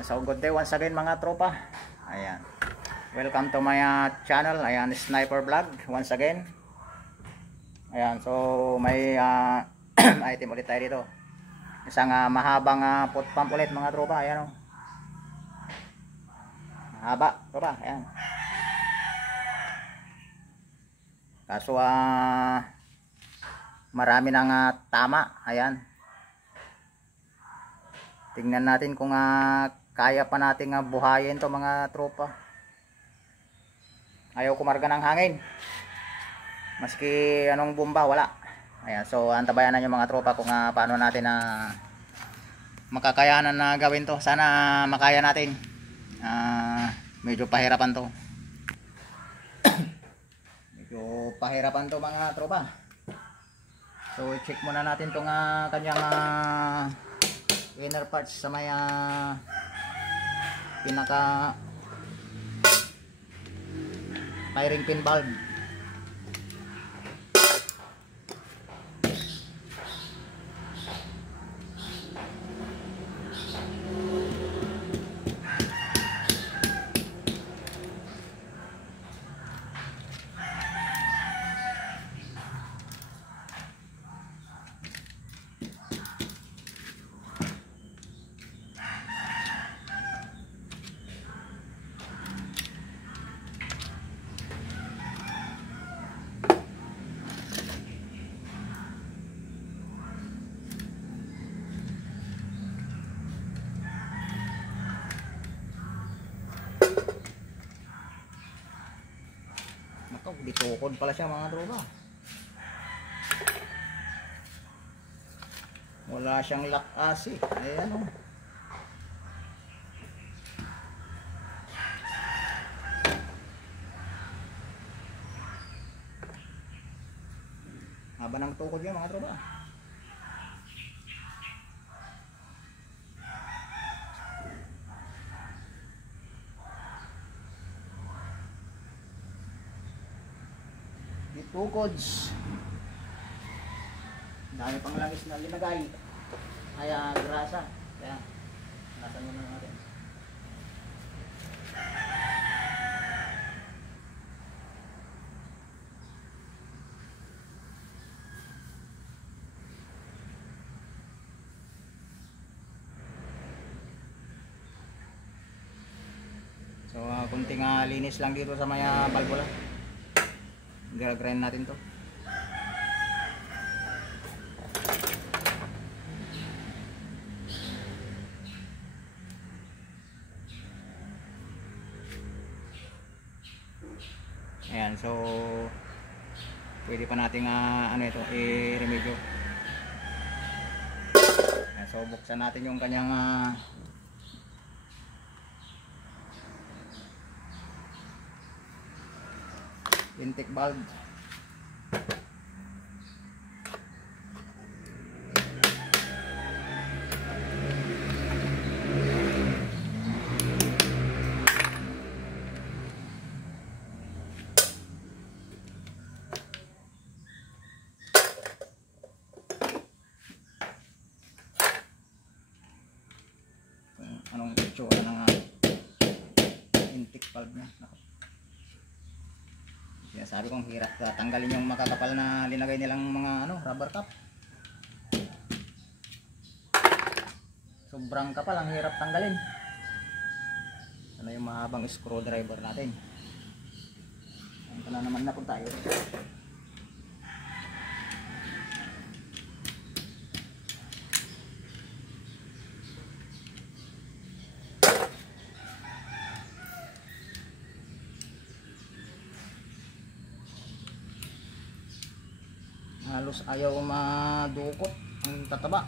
So good day once again mga tropa. Ayan. Welcome to my channel. Ayan, Sniper Vlog once again. Ayan, so may item ulit tayo dito. Isang mahabang foot pump ulit mga tropa. Ayan o. Mahaba, tropa. Ayan. Kaso marami nang tama. Ayan. Tingnan natin kung kaya pa nating buhayin to mga tropa. Ayaw kumarga ng hangin. Maski anong bomba, wala. Ayan, so antabayan na yung mga tropa kung paano natin makakayanan na gawin to. Sana makaya natin. Medyo pahirapan to. Medyo pahirapan to mga tropa. So i-check muna natin tong kanyang inner parts sa may pinaka firing pin valve. Ditukod pala siya mga tropa. Wala siyang lock asi. Ayan o. Haba ng tukod yan mga tropa. Tukods. Dami pang langis na linagay. Kaya grasa. Kaya nasan muna natin. So kunting linis lang dito sa may balbula. Grind natin to. Ayan, so pwede pa nating ito i-remedyo. So buksan natin yung kanyang intake valve. Anong itsura ng intake valve niya. Kaya sabi kong hirap tanggalin yung makakapal na linagay nilang mga rubber cap. Sobrang kapal, ang hirap tanggalin. Ano yung mahabang screwdriver natin. Ito na naman na po tayo. Halos ayaw madukot ang tataba.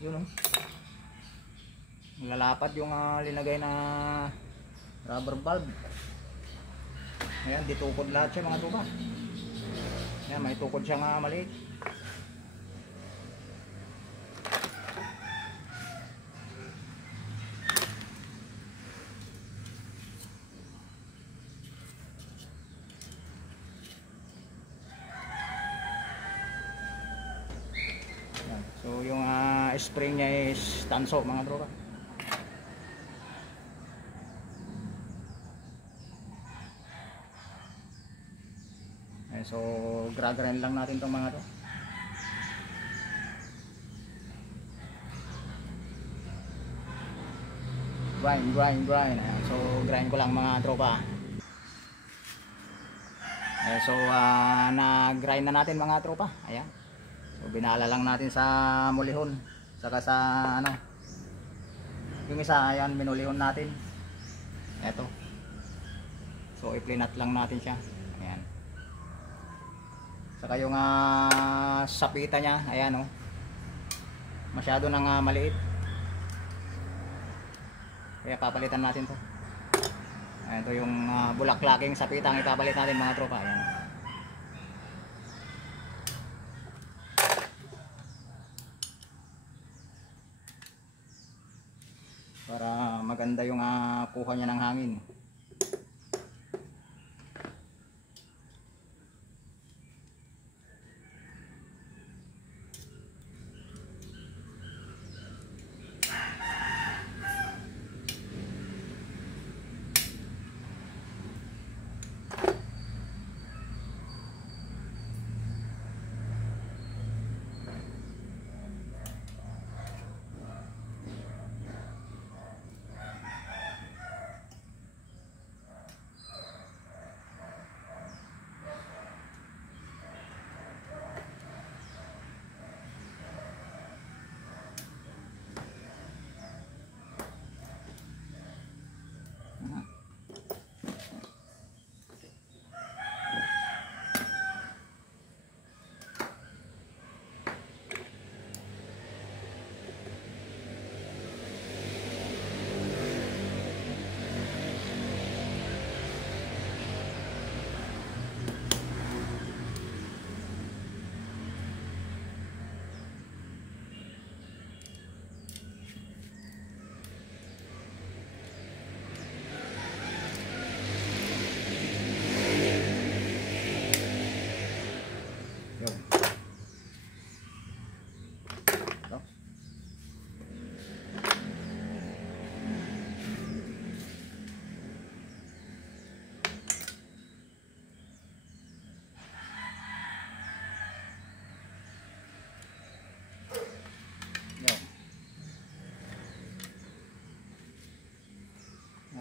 Yun o. Lalapad yung linagay na rubber valve. Ayan, ditukod lahat siya mga tropa. Ayan, may tukod siya maliit. So yung spring niya is tanso mga tropa. So gragran lang natin tong mga to. Grind. Ayan. So grind ko lang mga tropa. So na-grind na natin mga tropa. Ayan. So binala lang natin sa mulihon. Saka sa ano. Yung isa ayan minulihon natin. Ito. So i-plinat lang natin siya. Ayan. Saka yung sapita niya, ayan oh. Masyado nang maliit. Kaya papalitan natin 'to. Ayan to yung bulaklaking sapita ang ipapalit natin mga tropa. Ayan. Para maganda yung kuha niya ng hangin.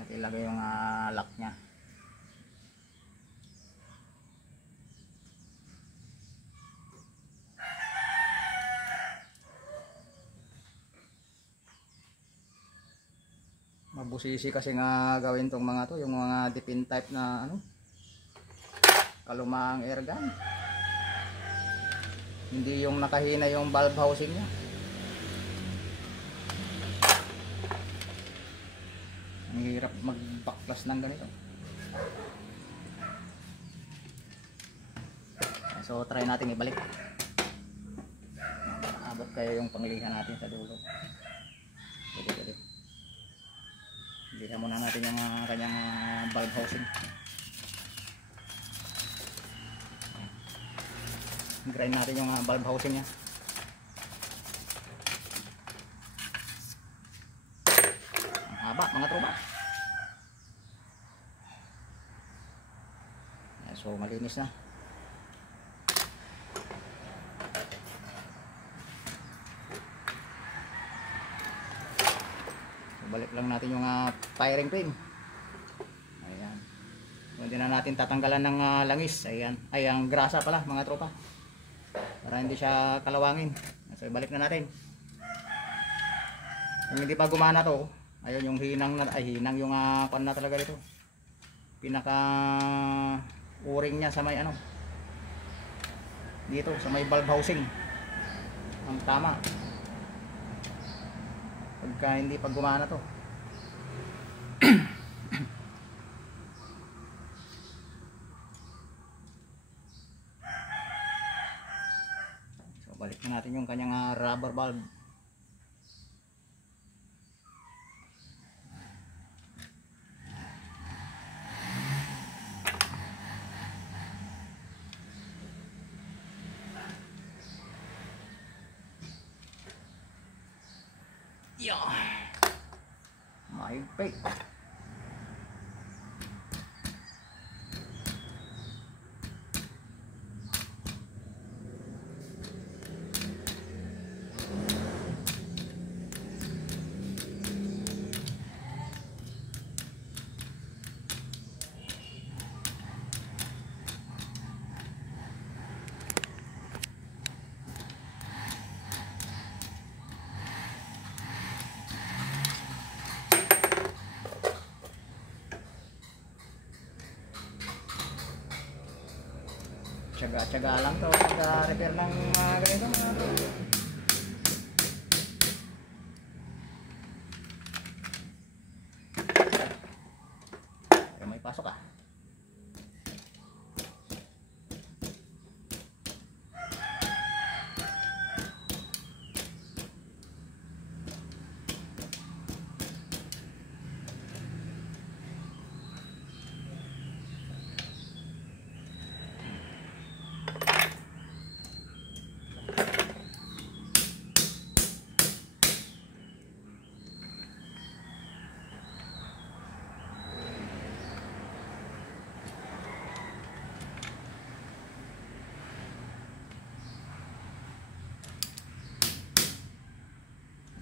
Ilagay yung lock nya. Mabusisi kasi nga gawin tong mga to, yung mga dipin type na ano, kalumaang airgun. Hindi yung nakahina yung valve housing nya. Ang hirap mag-backflash ng ganito. So try natin ibalik. Abot kayo yung panglihan natin sa dulo. Pwede. Bilihan muna natin yung kanyang valve housing. Grind natin yung valve housing nya. Ang haba mga tropa. So malinis na. So, balik lang natin yung firing pin. Ayan. So, hindi na natin tatanggalan ng langis. Ayan. Ay, ang grasa pala mga tropa. Para hindi siya kalawangin. So balik na natin. Kung hindi pa gumana to, ayun yung hinang na, hinang yung pan na talaga dito. Pinaka uring niya sa may ano, dito sa may valve housing ang tama pagka hindi pag gumana to. So balik na natin yung kanyang rubber valve. Yeah. Mahigpit. Tsaga-tsaga lang to pag-repair ng mga ganito mga bro. Pero may pasok ah.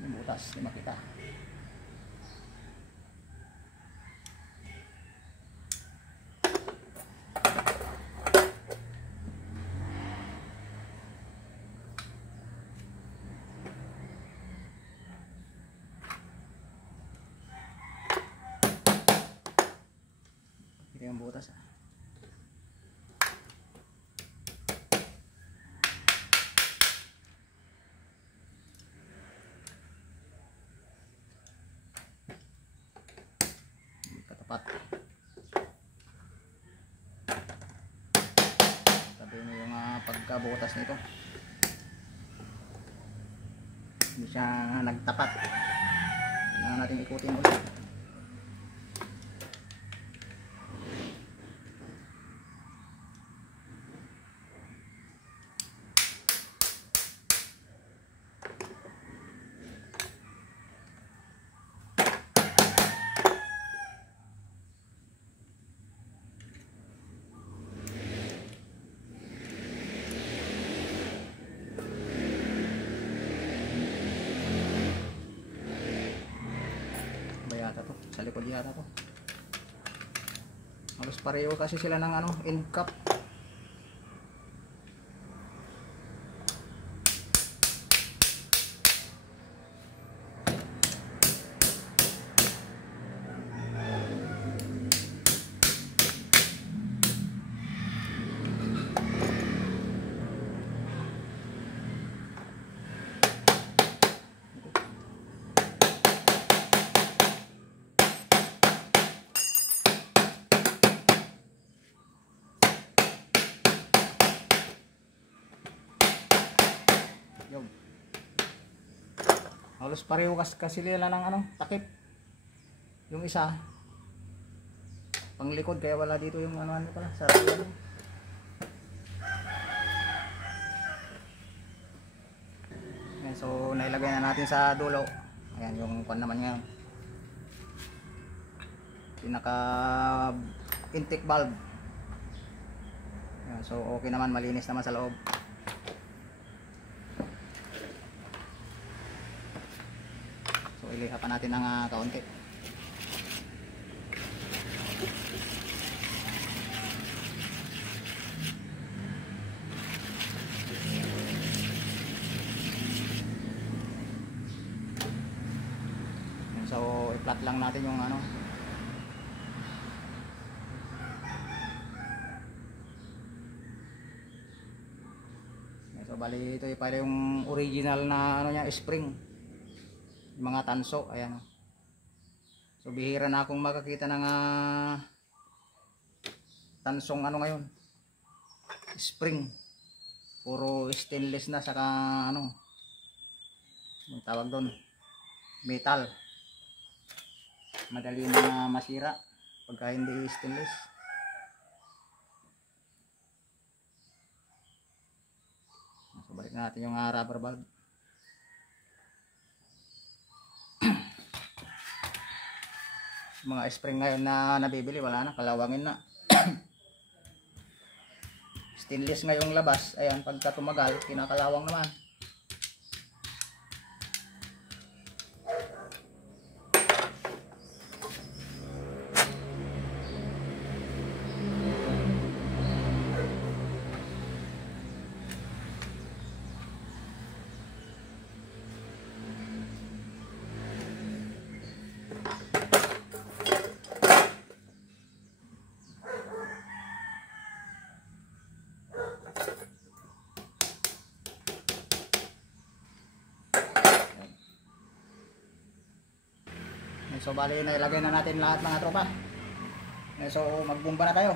Butas, di makita. Ito yung butas ah. Katapat. Sabi mo yung pagkabutas nito. Hindi siya nagtapat. Kailangan natin ikutin ulit. Yata to, sa likod yata to. Halos pareho kasi sila ng end cap. Halos pareho kasi nila ng takip. Yung isa panglikod kaya wala dito yung ano pala sa ano. Ayan, so nailagay na natin sa dulo. Ayan yung pan naman ngayon. Pinaka intake valve. Ayan, so okay naman, malinis naman sa loob. Iliha pa natin ng kaunti. So i-flat lang natin yung so bali ito para yung original na niya spring. Mga tanso, ayan. So bihira na akong makakita ng tansong ngayon. Spring. Puro stainless na saka ang tawag doon, metal. Madali na masira pagka hindi stainless. So balik natin yung rubber valve. Mga spring ngayon na nabibili, wala na, kalawangin na. Stainless ngayong labas, ayan, pagka tumagal, kinakalawang naman. So bali na ilagay na natin lahat mga tropa. So magbomba na tayo.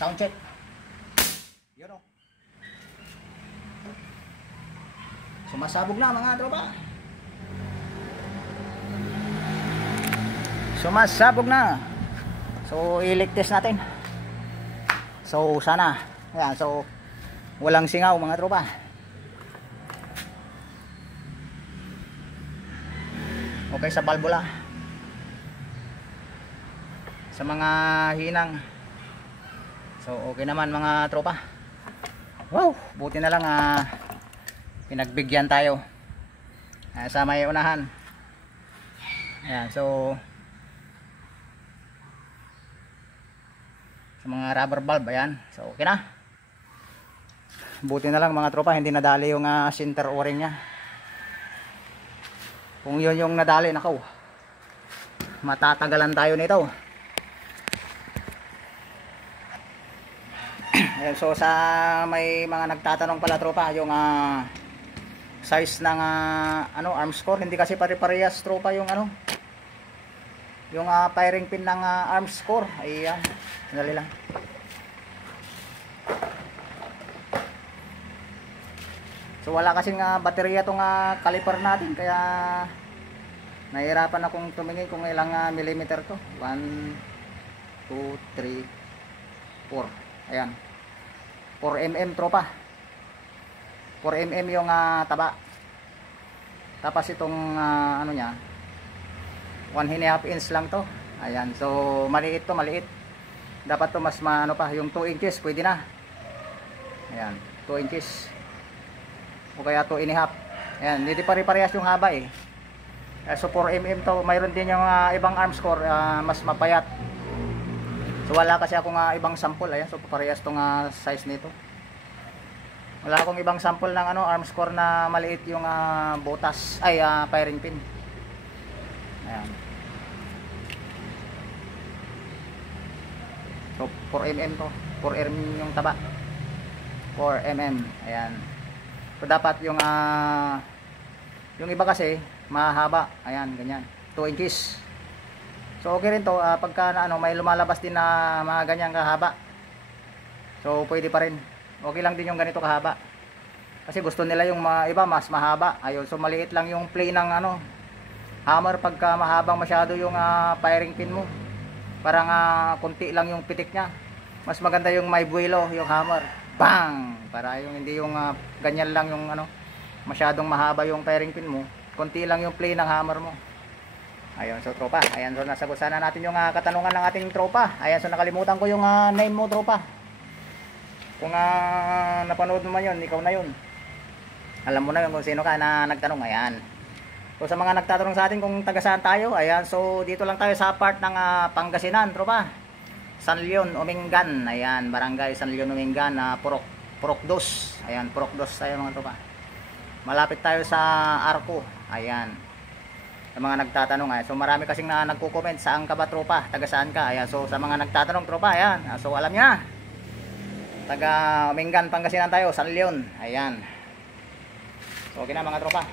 Sound check. Yun o. Sumasabog na mga tropa. Sumasabog na. So i-leak test natin. So sana. Ayan, so walang singaw mga tropa. Okay sa balbula. Sa mga hinang. So okay naman mga tropa. Wow, buti na lang pinagbigyan tayo sa may unahan. Ayan, so sa mga rubber valve, ayan. So okay na. Buti na lang mga tropa, hindi nadali yung center o-ring nya. Kung yun yung nadali, nakaw, matatagalan tayo nito. Ayan, so sa may mga nagtatanong pala tropa, yung size ng arms core, hindi kasi pare-parehas tropa yung yung firing pin ng arms core. Ayan, sandali lang. So wala kasing baterya tong caliper natin, kaya nahihirapan akong tumingin kung ilang millimeter to. 1, 2, 3, 4. Ayan, 4mm tropa. 4mm yung taba. Tapos itong ano nya, 1.5 inch lang to. Ayan, so maliit to, maliit. Dapat to mas ano pa, yung 2 inches pwede na. Ayan, 2 inches. O kaya 2.5. Ayan, hindi pare-parehas yung haba eh. So 4mm to. Mayroon din yung ibang arms core mas mapayat. So wala kasi akong ibang sample. Ayan, so parehas tong size nito. Wala akong ibang sample ng arms core na maliit yung butas ay firing pin. Ayan. So 4mm to. 4mm yung taba. 4mm. Ayan. So dapat yung iba kasi mahaba. Ayan, ganyan. 2 inches. So okay rin to pagka may lumalabas din na mga ganyang kahaba. So pwede pa rin. Okay lang din yung ganito kahaba. Kasi gusto nila yung iba mas mahaba. Ayun, so maliit lang yung play ng hammer pagka mahabang masyado yung firing pin mo. Parang konti lang yung pitik niya. Mas maganda yung may buwelo, yung hammer. Bang! Para yung hindi yung ganyan lang yung masyadong mahaba yung firing pin mo. Konti lang yung play ng hammer mo. Ayun, so tropa, ayan, so nasagot sana natin yung katanungan ng ating tropa. Ayan, so nakalimutan ko yung name mo tropa. Kung napanood mo man yun, ikaw na yun. Alam mo na yun kung sino ka na nagtanong. Ayan, so sa mga nagtatanong sa atin kung taga saan tayo, ayan, so dito lang tayo sa part ng Pangasinan tropa. San Leon, Umingan. Ayan, barangay San Leon, Umingan, Purok 2. Ayan, Purok 2 tayo mga tropa. Malapit tayo sa Arco. Ayan, sa mga nagtatanong. Ayan. So marami kasing nagko-comment, saan ka ba tropa, taga saan ka. Ayan, so sa mga nagtatanong tropa, ayan, so alam niyo na, taga Umingan, Pangasinan tayo, San Leon. Ayan, so okay na mga tropa.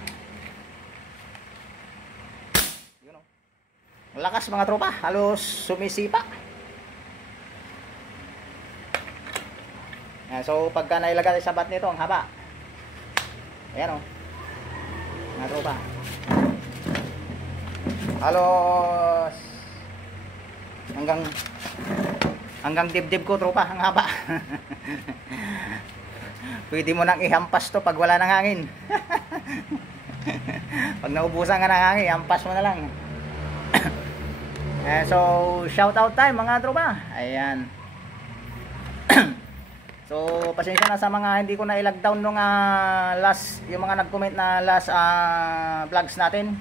Yun, lakas mga tropa, halos sumisipa. Ayan, so pagka nailagay sa bat nito, ang haba. Ayan o. Mga tropa. Halos hanggang dibdib ko tropa, ang haba. Pwede mo nang ihampas to pag wala nang hangin. Pag naubusan ka ng hangin, hampas mo na lang. So shout out time mga tropa. Ayan. So pasensya na sa mga hindi ko na i-lockdown nung last, yung mga nag-comment na last vlogs natin.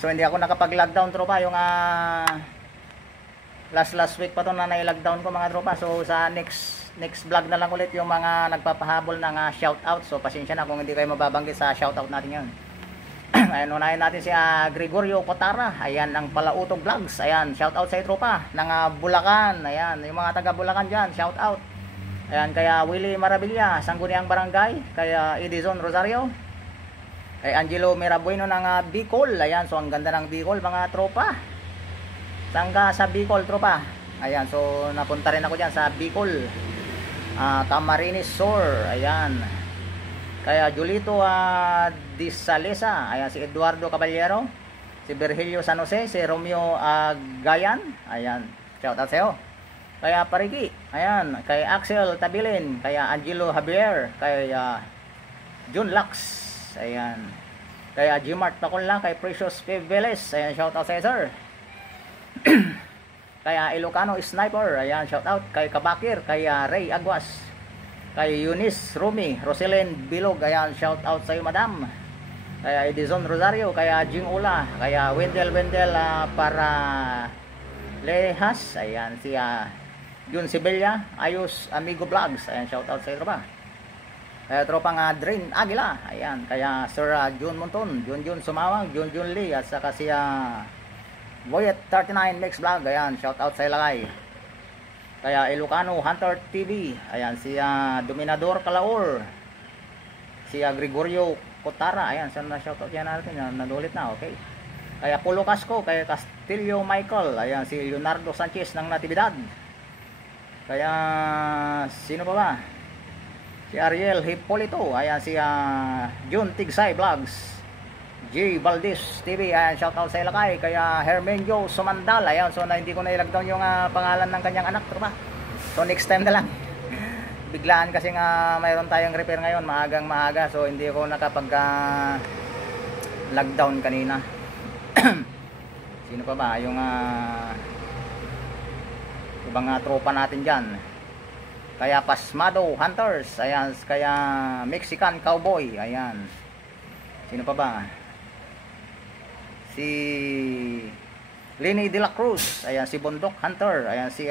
So hindi ako nakapag-lockdown tropa, yung last week pa to na na-lockdown ko mga tropa. So sa next vlog na lang ulit yung mga nagpapahabol ng shout out. So pasensya na kung hindi kayo mababanggit sa shout out natin yun. Ayan, unahin natin si Gregorio Cotara. Ayan, ang Palautog Vlogs. Ayan, shout out sa tropa ng Bulacan. Ayan, yung mga taga Bulacan dyan, shout out. Ayan, kaya Willie Marabilla, Sangguniang Barangay. Kaya Edison Rosario. Kay Angelo Mirabueno ng Bicol. Ayan, so ang ganda ng Bicol mga tropa. Saan ka sa Bicol tropa? Ayan, so napunta rin ako dyan sa Bicol. Camarines Sur. Ayan. Kaya Julito Disalesa, ayan si Eduardo Caballero, si Virgilio San Jose, si Romeo Gayan, ayan, shout out sa'yo. Kaya Parigi, ayan, kay Axel Tabilin, kaya Angelo Javier, kay Jun Lax, ayan, kaya Gmart Taconla, kay Precious Piveles, ayan, shout out sa'yo sir. Kaya Ilocano Sniper, ayan, shout out, kay Kabakir, kay Ray Aguas, kay Eunice Rumi, Roselyn Bilog, ayan, shout out sa iyo madam. Kaya Edison Rosario, kaya Jing Ula, kaya Wendell para Lehas, ayan, si Jun Sibella, Ayos Amigo Vlogs, ayan, shout out sa iyo tropa. Kaya tropang Drain Aguila, ayan, kaya Sir Jun Monton, Jun Sumawang, Jun Lee, at saka si Boyet 39 Mix Vlog, ayan, shout out sa ilagay. Kaya Ilocano Hunter TV, ayan, si Dominador Calaor, si Gregorio Cotara, ayan, saan na shoutout yan natin, nadulit na, okay. Kaya Polo Casco, kaya Castillo Michael, ayan, si Leonardo Sanchez ng Natividad. Kaya sino pa ba? Si Ariel Hipolito, ayan, si Jun Tigsay Vlogs, J. Valdez TV, ayan, shoutout sa ilakay. Kaya Hermenio Sumandal, ayan, so na hindi ko na i-lockdown yung pangalan ng kanyang anak, tropa. So next time na lang. Biglaan kasi mayroon tayong repair ngayon, maagang maaga, so hindi ko nakapag lockdown kanina. Sino pa ba? Yung ibang tropa natin dyan. Kaya Pasmado Hunters, ayan, kaya Mexican Cowboy, ayan. Sino pa ba? Si Lenny De La Cruz, ayan, si Bundok Hunter, ayan, si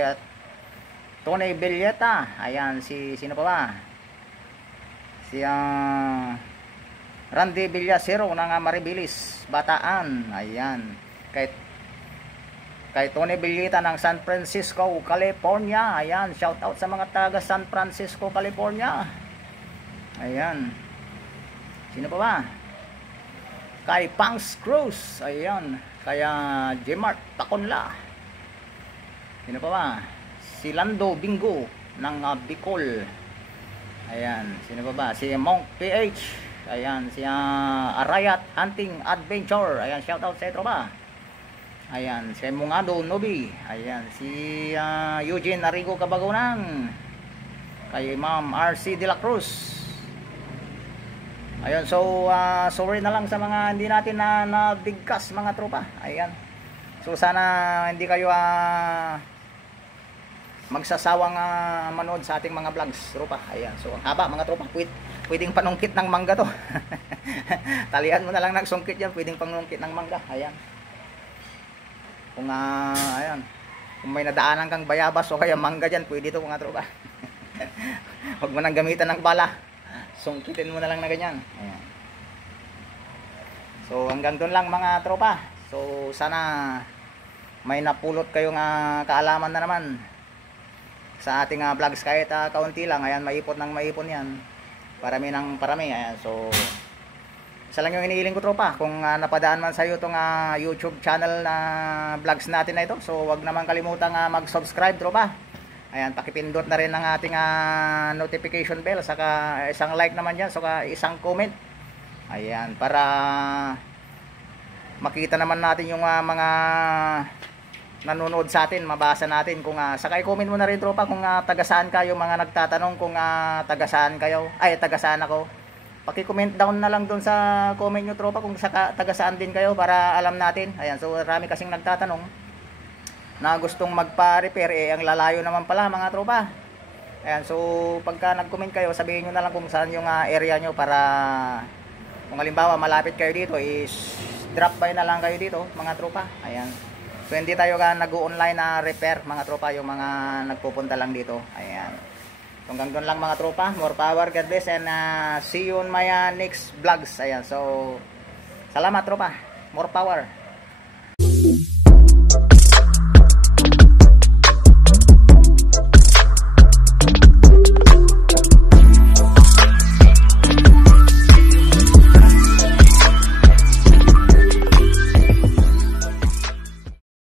Tony Villeta, ayan, si sino pa ba? Si Randy Villasero ng Maribilis Bataan, ayan, kay Tony Villeta ng San Francisco, California, ayan, shout out sa mga taga San Francisco, California, ayan. Sino pa ba? Kay Pangs Cruz, ayan, kaya Gmart Taconla. Sino pa ba? Si Lando Bingo ng Bicol, ayan. Sino pa ba? Si Monk PH, ayan, si Arayat Hunting Adventure, ayan, shout out sa ito ba? Ayan, si Mungado Nobi, ayan, si Eugene Arrigo Cabagonan, kay Ma'am RC De La Cruz. Ayun, so sorry na lang sa mga hindi natin na nabigkas mga tropa. Ayan. So sana hindi kayo magsasawang manood sa ating mga vlogs, tropa. Ayan. So ang haba mga tropa, pwedeng panungkit ng mangga to. Talian mo na lang nagsungkit yan, pwedeng panungkit ng mangga. Ayan. Kung ayan, kung may nadaanan kang bayabas o kaya mangga diyan, pwede to mga tropa. Huwag mo nang gamitan ng bala. Sungkitin mo na lang na ganyan. Ayan. So hanggang doon lang mga tropa. So sana may napulot kayong kaalaman na naman sa ating vlogs, kahit kaunti lang. Ayan, maipon ng maipon yan, parami ng parami. Ayan, so isa lang yung iniiling ko tropa, kung napadaan man sa iyo itong YouTube channel na vlogs natin na ito, so wag naman kalimutan mag subscribe tropa. Ayan, pakipindot na rin ang ating notification bell, saka isang like naman dyan, saka isang comment. Ayan, para makita naman natin yung mga nanonood sa atin, mabasa natin kung saka i-comment mo na rin tropa kung taga saan kayo, mga nagtatanong kung taga saan kayo, ay taga saan ako. Paki-comment down na lang doon sa comment nyo tropa kung taga saan din kayo para alam natin. Ayan, so marami kasing nagtatanong na gustong magpa-repair, ang lalayo naman pala mga tropa. Ayan, so pagka nag-comment kayo, sabihin nyo na lang kung saan yung area nyo para kung halimbawa malapit kayo dito is drop by na lang kayo dito mga tropa. Ayan, so hindi tayo nag-online na repair mga tropa, yung mga nagpupunta lang dito. Ayan, so hanggang doon lang mga tropa. More power, God bless, and see you on my next vlogs. Ayan, so salamat tropa, more power.